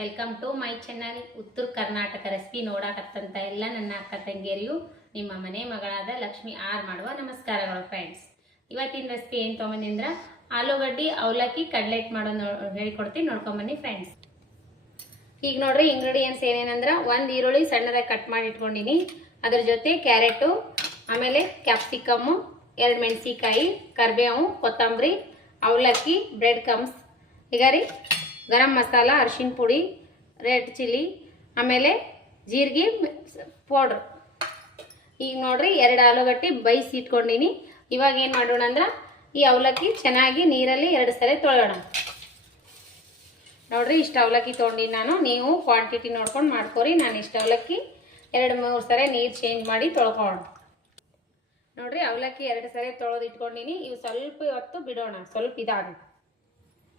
Welcome to my channel ಉತ್ತರ Karnataka recipe ನೋಡಾಕತ್ತಂತ ಎಲ್ಲ ನನ್ನ ಅಕ್ಕ ತಂಗಿಯರಿಗೂ ನಿಮ್ಮ ಮನೆ ಮಗಳಾದ ಲಕ್ಷ್ಮಿ ಆರ್ ಮಾಡುವ ನಮಸ್ಕಾರಗಳು ಫ್ರೆಂಡ್ಸ್. ಇವತ್ತಿನ ರೆಸಿಪಿ ಏನು ತೊಗೊಂಬಂದ್ರೆ ಆಲೂಗಡ್ಡಿ ಅವಲಕ್ಕಿ ಕಡ್ಲೆಟ್ ಮಾಡೋದು ಹೇಳಿಕೊಡ್ತೀನಿ, ನೋಡ್ಕೊಂಬನ್ನಿ ಫ್ರೆಂಡ್ಸ್. ಈಗ ನೋಡ್ರಿ ಇಂಗ್ರೀಡಿಯೆಂಟ್ಸ್ ಏನೇನಂದ್ರೆ ಒಂದು ಈರುಳ್ಳಿ ಸಣ್ಣದಾಗಿ ಕಟ್ ಮಾಡಿ ಇಟ್ಕೊಂಡಿನಿ, ಅದ್ರ ಜೊತೆ ಕ್ಯಾರೆಟು, ಆಮೇಲೆ ಕ್ಯಾಪ್ಸಿಕಮ್ಮು, 2 ಮೆಣಸಿಕಾಯಿ, ಕರಿಬೇವು, ಕೊತ್ತಂಬರಿ, ಅವಲಕ್ಕಿ, ಬ್ರೆಡ್ ಕ್ರಮ್ಸ್, ಈಗ ರೀ ಗರಂ ಮಸಾಲ, ಅರಿಶಿನ ಪುಡಿ, ರೆಡ್ ಚಿಲ್ಲಿ, ಆಮೇಲೆ ಜೀರಿಗೆ ಪೌಡ್ರ್. ಈಗ ನೋಡ್ರಿ 2 ಆಲೂಗಡ್ಡೆ ಬೇಯಿಸಿ ಇಟ್ಕೊಂಡಿನಿ. ಇವಾಗ ಏನು ಮಾಡೋಣ ಅಂದ್ರೆ ಈ ಅವಲಕ್ಕಿ ಚೆನ್ನಾಗಿ ನೀರಲ್ಲಿ 2 ಸಲ ತೊಳೆಯೋಣ. ನೋಡ್ರಿ ಇಷ್ಟು ಅವಲಕ್ಕಿ ತೊಗೊಂಡಿನಿ ನಾನು, ನೀವು ಕ್ವಾಂಟಿಟಿ ನೋಡ್ಕೊಂಡು ಮಾಡ್ಕೊರಿ. ನಾನು ಇಷ್ಟು ಅವಲಕ್ಕಿ 2-3 ಸಲ ನೀರು ಚೇಂಜ್ ಮಾಡಿ ತೊಳ್ಕೊಳ್ಳೋಣ. ನೋಡ್ರಿ ಅವಲಕ್ಕಿ 2 ಸಲ ತೊಳೆದು ಇಟ್ಕೊಂಡಿನಿ. ಇವು ಸ್ವಲ್ಪ ಹೊತ್ತು ಬಿಡೋಣ, ಸ್ವಲ್ಪ ಇದಾಗಿ.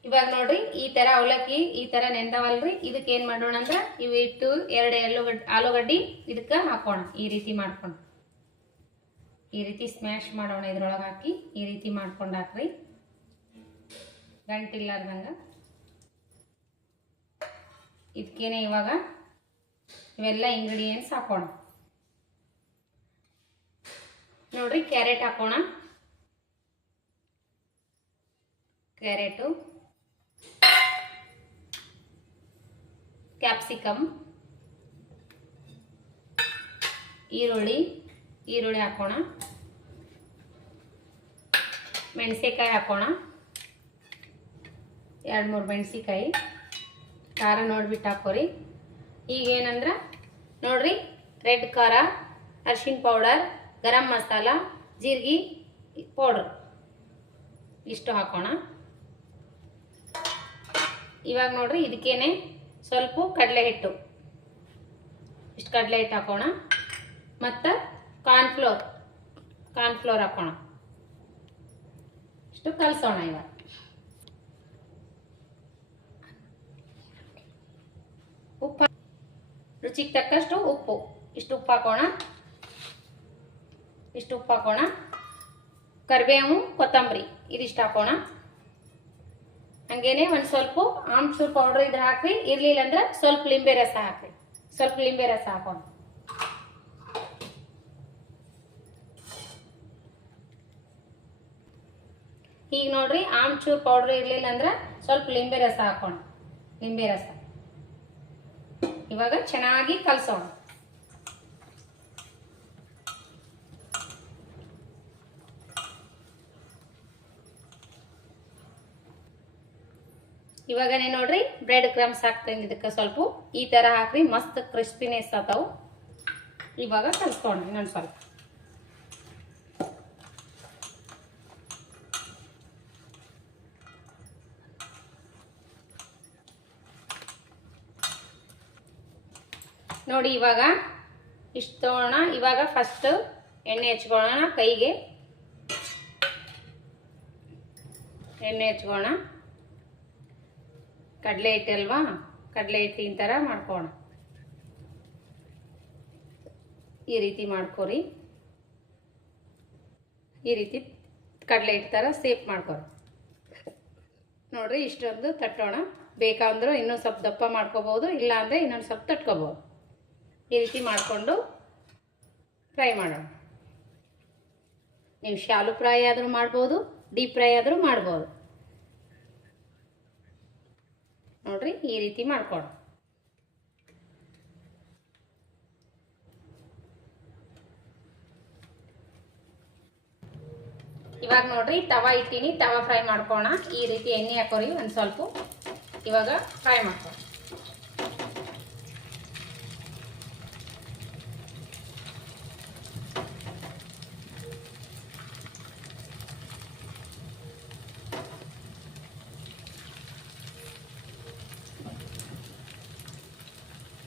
ಇವಾಗ ನೋಡ್ರಿ ಈ ತರ ಅವಲಕ್ಕಿ ಈ ತರ ನೆಂದವಲ್ರಿ, ಇದಕ್ಕೆ ಏನ್ ಮಾಡೋಣ ಅಂದ್ರೆ ಇವು ಇಟ್ಟು 2 ಆಲೂಗಡ್ಡಿ ಇದಕ್ಕೆ ಹಾಕೋಣ. ಈ ರೀತಿ ಮಾಡ್ಕೊಂಡು ಈ ರೀತಿ ಸ್ಮ್ಯಾಶ್ ಮಾಡೋಣ. ಇದ್ರೊಳಗೆ ಹಾಕಿ ಈ ರೀತಿ ಮಾಡ್ಕೊಂಡು ಹಾಕ್ರಿ, ಗಂಟಿಲ್ಲಾರ್ದಂಗ. ಇದಕ್ಕೇನೆ ಇವಾಗ ಇವೆಲ್ಲ ಇಂಗ್ರೀಡಿಯೆಂಟ್ಸ್ ಹಾಕೋಣ. ನೋಡ್ರಿ ಕ್ಯಾರೆಟ್ ಹಾಕೋಣ. ಕ್ಯಾರೆಟು, ಕ್ಯಾಪ್ಸಿಕಮ್, ಈರುಳ್ಳಿ ಹಾಕೋಣ. ಮೆಣಸಿಕಾಯಿ ಹಾಕೋಣ, 2-3 ಮೆಣಸಿಕಾಯಿ, ಖಾರ ನೋಡ್ಬಿಟ್ಟು ಹಾಕೋರಿ. ಈಗೇನಂದ್ರೆ ನೋಡ್ರಿ ರೆಡ್ ಖಾರ, ಅರಿಶಿನ ಪೌಡರ್, ಗರಂ ಮಸಾಲ, ಜೀರಿಗೆ ಪೌಡ್ರ್ ಇಷ್ಟು ಹಾಕೋಣ. ಇವಾಗ ನೋಡ್ರಿ ಇದಕ್ಕೇನೆ ಸ್ವಲ್ಪ ಕಡಲೆ ಹಿಟ್ಟು, ಇಷ್ಟು ಕಡಲೆ ಹಿಟ್ಟು ಹಾಕೋಣ. ಮತ್ತು ಕಾರ್ನ್ಫ್ಲೋರ್ ಹಾಕೋಣ. ಇಷ್ಟು ಕಲಸೋಣ. ಇವಾಗ ಉಪ್ಪು, ರುಚಿಗೆ ತಕ್ಕಷ್ಟು ಉಪ್ಪು, ಇಷ್ಟು ಉಪ್ಪು ಹಾಕೋಣ. ಕರಿಬೇವು, ಕೊತ್ತಂಬರಿ ಇದಿಷ್ಟು ಹಾಕೋಣ. ಹಂಗೇನೆ ಒಂದು ಸ್ವಲ್ಪ ಆಮ್ಚೂರ್ ಪೌಡ್ರ್ ಇದ್ರೆ ಹಾಕ್ರಿ, ಇರ್ಲಿಲ್ಲ ಅಂದ್ರೆ ಸ್ವಲ್ಪ ಲಿಂಬೆ ರಸ ಹಾಕ್ರಿ. ಸ್ವಲ್ಪ ಲಿಂಬೆ ರಸ ಹಾಕೋಣ. ಈಗ ನೋಡ್ರಿ ಆಮ್ಚೂರ್ ಪೌಡ್ರ್ ಇರ್ಲಿಲ್ಲ ಅಂದ್ರೆ ಸ್ವಲ್ಪ ಲಿಂಬೆ ರಸ ಹಾಕೋಣ. ಲಿಂಬೆ ರಸ ಇವಾಗ ಚೆನ್ನಾಗಿ ಕಲಸೋಣ. ಇವಾಗನೇ ನೋಡ್ರಿ ಬ್ರೆಡ್ ಕ್ರಮ್ಸ್ ಹಾಕ್ತೀನಿ. ಇದಕ್ಕೆ ಸ್ವಲ್ಪ ಈ ತರ ಹಾಕ್ರಿ, ಮಸ್ತ್ ಕ್ರಿಸ್ಪಿನೆಸ್ ಆತಾವು. ಇವಾಗ ಕಲ್ಸ್ಕೊಂಡ್ರಿ ಇನ್ನೊಂದು ಸ್ವಲ್ಪ. ನೋಡಿ ಇವಾಗ ಇಷ್ಟು ತಗೋಣ. ಇವಾಗ ಫಸ್ಟ್ ಎಣ್ಣೆ ಹಚ್ಕೊಳ್ಳೋಣ. ಕೈಗೆ ಎಣ್ಣೆ ಹಚ್ಕೊಳ್ಳೋಣ. ಕಡಲೆ ಹಿಟ್ಟು ಅಲ್ವಾ, ಕಡಲೆ ಹಿಟ್ಟಿನ ಥರ ಮಾಡ್ಕೋಣ. ಈ ರೀತಿ ಮಾಡ್ಕೊರಿ. ಈ ರೀತಿ ಕಡಲೆ ಹಿಟ್ಟು ಥರ ಸೇಪ್ ಮಾಡ್ಕೊರಿ. ನೋಡ್ರಿ ಇಷ್ಟೊಂದು ತಟ್ಟೋಣ. ಬೇಕಾಂದ್ರೆ ಇನ್ನೊಂದು ಸ್ವಲ್ಪ ದಪ್ಪ ಮಾಡ್ಕೋಬೋದು, ಇಲ್ಲ ಅಂದರೆ ಇನ್ನೊಂದು ಸ್ವಲ್ಪ ತಟ್ಕೋಬೋದು. ಈ ರೀತಿ ಮಾಡಿಕೊಂಡು ಫ್ರೈ ಮಾಡೋಣ. ನೀವು ಶಾಲು ಫ್ರೈ ಆದರೂ ಮಾಡ್ಬೋದು, ಡೀಪ್ ಫ್ರೈ ಆದರೂ ಮಾಡ್ಬೋದು. ನೋಡ್ರಿ ಈ ರೀತಿ ಮಾಡ್ಕೊಳ. ಇವಾಗ ನೋಡ್ರಿ ತವಾ ಇಟ್ಟೀನಿ, ತವಾ ಫ್ರೈ ಮಾಡ್ಕೋಣ. ಈ ರೀತಿ ಎಣ್ಣೆ ಹಾಕೋರಿ ಒಂದು ಸ್ವಲ್ಪ. ಇವಾಗ ಫ್ರೈ ಮಾಡ್ಕೊಳ್ಳಿ.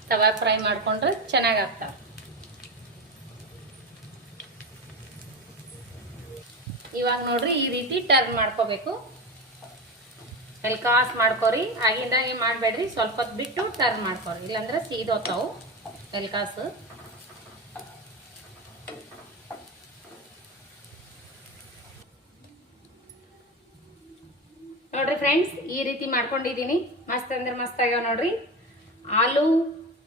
ತವಾ ಫ್ರೈ ಮಾಡ್ಕೊಂಡ್ರೆ ಚೆನ್ನಾಗಿ ಆಗ್ತಾವೆ. ಇವಾಗ ನೋಡ್ರಿ ಈ ರೀತಿ ಟರ್ನ್ ಮಾಡ್ಕೋಬೇಕು. ಮೆಲ್ಕಾಸ್ ಮಾಡ್ಕೋರಿ. ಆಗಿಂದಾಗೆ ಮಾಡಬೇಡ್ರಿ, ಸ್ವಲ್ಪ ಹೊತ್ತು ಬಿಟ್ಟು ಟರ್ನ್ ಮಾಡ್ಕೋರಿ, ಇಲ್ಲಾಂದ್ರೆ ಸೀದೋತಾವು ಮೆಲ್ಕಾಸು. ನೋಡ್ರಿ ಫ್ರೆಂಡ್ಸ್, ಈ ರೀತಿ ಮಾಡ್ಕೊಂಡಿದ್ದೀನಿ. ಮಸ್ತ್ ಅಂದ್ರೆ ಮಸ್ತ್ ಆಗ್ಯಾವ ನೋಡ್ರಿ.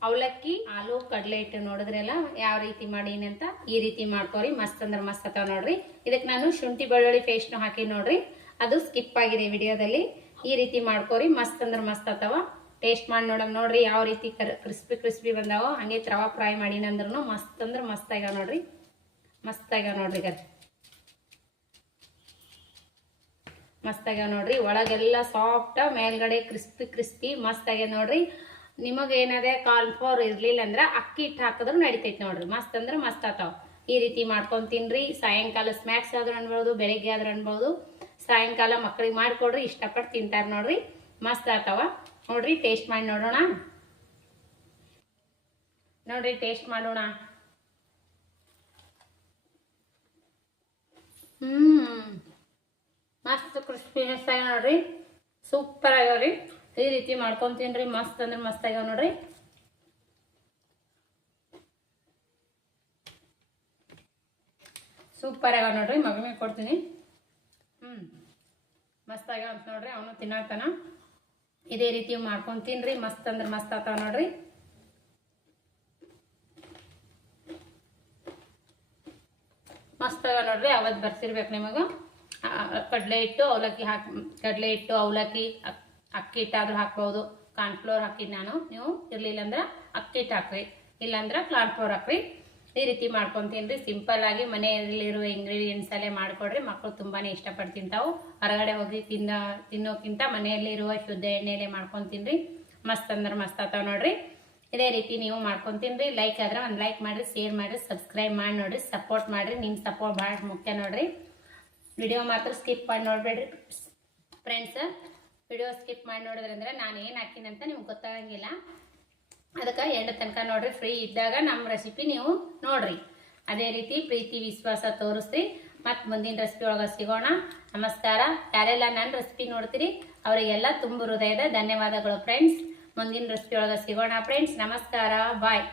ಅವಲಕ್ಕಿ ಆಲೂ ಕಡಲೆ ಹಿಟ್ಟು ನೋಡಿದ್ರಲ್ಲ ಯಾವ ರೀತಿ ಮಾಡೀನಿ ಅಂತ. ಈ ರೀತಿ ಮಾಡ್ಕೋರಿ, ಮಸ್ತ್ ಅಂದ್ರೆ ಮಸ್ತ್ ಅತಾವ ನೋಡ್ರಿ. ಇದಕ್ಕೆ ನಾನು ಶುಂಠಿ ಬೆಳ್ಳುಳ್ಳಿ ಪೇಸ್ಟ್ನು ಹಾಕಿ ನೋಡ್ರಿ, ಅದು ಸ್ಕಿಪ್ ಆಗಿದೆ ವಿಡಿಯೋದಲ್ಲಿ. ಈ ರೀತಿ ಮಾಡ್ಕೋರಿ, ಮಸ್ತ್ ಅಂದ್ರೆ ಮಸ್ತ್ ಅತಾವ. ಟೇಸ್ಟ್ ಮಾಡಿ ನೋಡ್ರಿ ಯಾವ ರೀತಿ ಕ್ರಿಸ್ಪಿ ಬಂದಾವ. ಹಂಗೆ ರವಾ ಫ್ರೈ ಮಾಡೀನಿ ಅಂದ್ರೂ ಮಸ್ತ್ ಅಂದ್ರೆ ಮಸ್ತ್ ಆಗ್ಯಾವ ನೋಡ್ರಿ, ಮಸ್ತ್ ಆಗ್ಯಾವ ನೋಡ್ರಿ. ಮಸ್ತ್ ಆಗ್ಯಾವ ನೋಡ್ರಿ, ಒಳಗೆಲ್ಲ ಸಾಫ್ಟ್, ಮೇಲ್ಗಡೆ ಕ್ರಿಸ್ಪಿ ಮಸ್ತ್ ಆಗ್ಯಾವ ನೋಡ್ರಿ. ನಿಮಗೆ ಏನದೇ ಕಾರ್ನ್ಫ್ಲವರ್ ಇರ್ಲಿಲ್ಲ ಅಂದ್ರೆ ಅಕ್ಕಿ ಹಿಟ್ಟು ಹಾಕಿದ್ರು ನಡಿತೈತಿ ನೋಡ್ರಿ, ಮಸ್ತ್ ಅಂದ್ರೆ ಮಸ್ತ್ ಆತಾವ. ಈ ರೀತಿ ಮಾಡ್ಕೊಂಡು ತಿನ್ರಿ. ಸಾಯಂಕಾಲ ಸ್ನ್ಯಾಕ್ಸ್ ಆದ್ರೂ ಅನ್ಬೋದು, ಬೆಳಿಗ್ಗೆ ಆದ್ರೂ ಅನ್ಬೋದು. ಸಾಯಂಕಾಲ ಮಕ್ಕಳಿಗೆ ಮಾಡಿಕೊಡ್ರಿ, ಇಷ್ಟಪಟ್ಟು ತಿಂತಾರೆ ನೋಡ್ರಿ, ಮಸ್ತ್ ಆತಾವ ನೋಡ್ರಿ. ಟೇಸ್ಟ್ ಮಾಡಿ ನೋಡೋಣ ನೋಡ್ರಿ, ಟೇಸ್ಟ್ ಮಾಡೋಣ. ಮಸ್ತ್ ಕ್ರಿಸ್ಪಿನೆಸ್ ಆಗ್ಯಾವ ನೋಡ್ರಿ, ಸೂಪರ್ ಆಗ್ಯಾವ್ರಿ. ಈ ರೀತಿ ಮಾಡ್ಕೊಂಡ್ ತಿನ್ರಿ, ಮಸ್ತ್ ಅಂದ್ರೆ ಮಸ್ತ್ ಆಗ್ಯಾವ ನೋಡ್ರಿ. ಸೂಪರ್ ಆಗ್ಯಾವ ನೋಡ್ರಿ, ಮಗನಿಗೆ ಕೊಡ್ತೀನಿ. ಮಸ್ತ್ ಆಗ್ಯಾವ ಅಂತ ನೋಡ್ರಿ, ಅವನು ತಿನ್ನತಾನ. ಇದೇ ರೀತಿ ಮಾಡ್ಕೊಂಡ್ ತಿನ್ರಿ, ಮಸ್ತ್ ಅಂದ್ರೆ ಮಸ್ತ್ ಆತಾವ ನೋಡ್ರಿ. ಮಸ್ತ್ ಆಗ್ಯಾವ ನೋಡ್ರಿ. ಅವತ್ತು ಬರ್ಸಿರ್ಬೇಕು ನಿಮಗ. ಕಡಲೆ ಹಿಟ್ಟು ಅವಲಕ್ಕಿ ಕಡಲೆ ಹಿಟ್ಟು ಅವಲಕ್ಕಿ ಅಕ್ಕಿ ಹಿಟ್ಟಾದ್ರೂ ಹಾಕ್ಬಹುದು. ಕಾರ್ನ್ಫ್ಲೋರ್ ಹಾಕಿದ್ ನಾನು, ನೀವು ಇರ್ಲಿಲ್ಲ ಅಂದ್ರೆ ಅಕ್ಕಿ ಹಿಟ್ಟು ಹಾಕ್ರಿ, ಇಲ್ಲಾಂದ್ರೆ ಕಾರ್ನ್ಫ್ಲೋರ್ ಹಾಕ್ರಿ. ಈ ರೀತಿ ಮಾಡ್ಕೊಂಡು ತಿನ್ರಿ, ಸಿಂಪಲ್ ಆಗಿ ಮನೆಯಲ್ಲಿರುವ ಇಂಗ್ರೀಡಿಯೆಂಟ್ಸ್ ಅಲ್ಲೇ ಮಾಡ್ಕೊಡ್ರಿ. ಮಕ್ಕಳು ತುಂಬಾನೇ ಇಷ್ಟಪಟ್ಟು ತಿಂತಾವು. ಹೊರಗಡೆ ಹೋಗಿ ತಿನ್ನೋಕ್ಕಿಂತ ಮನೆಯಲ್ಲಿರುವ ಶುದ್ಧ ಎಣ್ಣೆಯಲ್ಲೇ ಮಾಡ್ಕೊಂಡು ತಿನ್ರಿ, ಮಸ್ತ್ ಅಂದ್ರೆ ಮಸ್ತ್ ಆತಾವ ನೋಡ್ರಿ. ಇದೇ ರೀತಿ ನೀವು ಮಾಡ್ಕೊಂಡು ತಿನ್ರಿ. ಲೈಕ್ ಆದ್ರೆ ಒಂದು ಲೈಕ್ ಮಾಡ್ರಿ, ಶೇರ್ ಮಾಡ್ರಿ, ಸಬ್ಸ್ಕ್ರೈಬ್ ಮಾಡಿ ನೋಡ್ರಿ, ಸಪೋರ್ಟ್ ಮಾಡ್ರಿ. ನಿಮ್ಮ ಸಪೋರ್ಟ್ ಭಾಳ ಮುಖ್ಯ ನೋಡ್ರಿ. ವಿಡಿಯೋ ಮಾತ್ರ ಸ್ಕಿಪ್ ಮಾಡಿ ನೋಡ್ಬೇಡ್ರಿ ಫ್ರೆಂಡ್ಸ್. ವಿಡಿಯೋ ಸ್ಕಿಪ್ ಮಾಡಿ ನೋಡಿದ್ರಂದ್ರೆ ನಾನು ಏನು ಹಾಕಿನಿ ಅಂತ ನಿಮ್ಗೆ ಗೊತ್ತಾಗಂಗಿಲ್ಲ. ಅದಕ್ಕೆ ಎಂಡ್ ತನಕ ನೋಡ್ರಿ, ಫ್ರೀ ಇದ್ದಾಗ ನಮ್ಮ ರೆಸಿಪಿ ನೀವು ನೋಡ್ರಿ. ಅದೇ ರೀತಿ ಪ್ರೀತಿ ವಿಶ್ವಾಸ ತೋರಿಸ್ರಿ. ಮತ್ತು ಮುಂದಿನ ರೆಸಿಪಿ ಒಳಗೆ ಸಿಗೋಣ. ನಮಸ್ಕಾರ. ಯಾರೆಲ್ಲ ನನ್ನ ರೆಸಿಪಿ ನೋಡ್ತೀರಿ ಅವರಿಗೆಲ್ಲ ತುಂಬ ಹೃದಯದ ಧನ್ಯವಾದಗಳು ಫ್ರೆಂಡ್ಸ್. ಮುಂದಿನ ರೆಸಿಪಿ ಒಳಗೆ ಸಿಗೋಣ ಫ್ರೆಂಡ್ಸ್. ನಮಸ್ಕಾರ, ಬಾಯ್.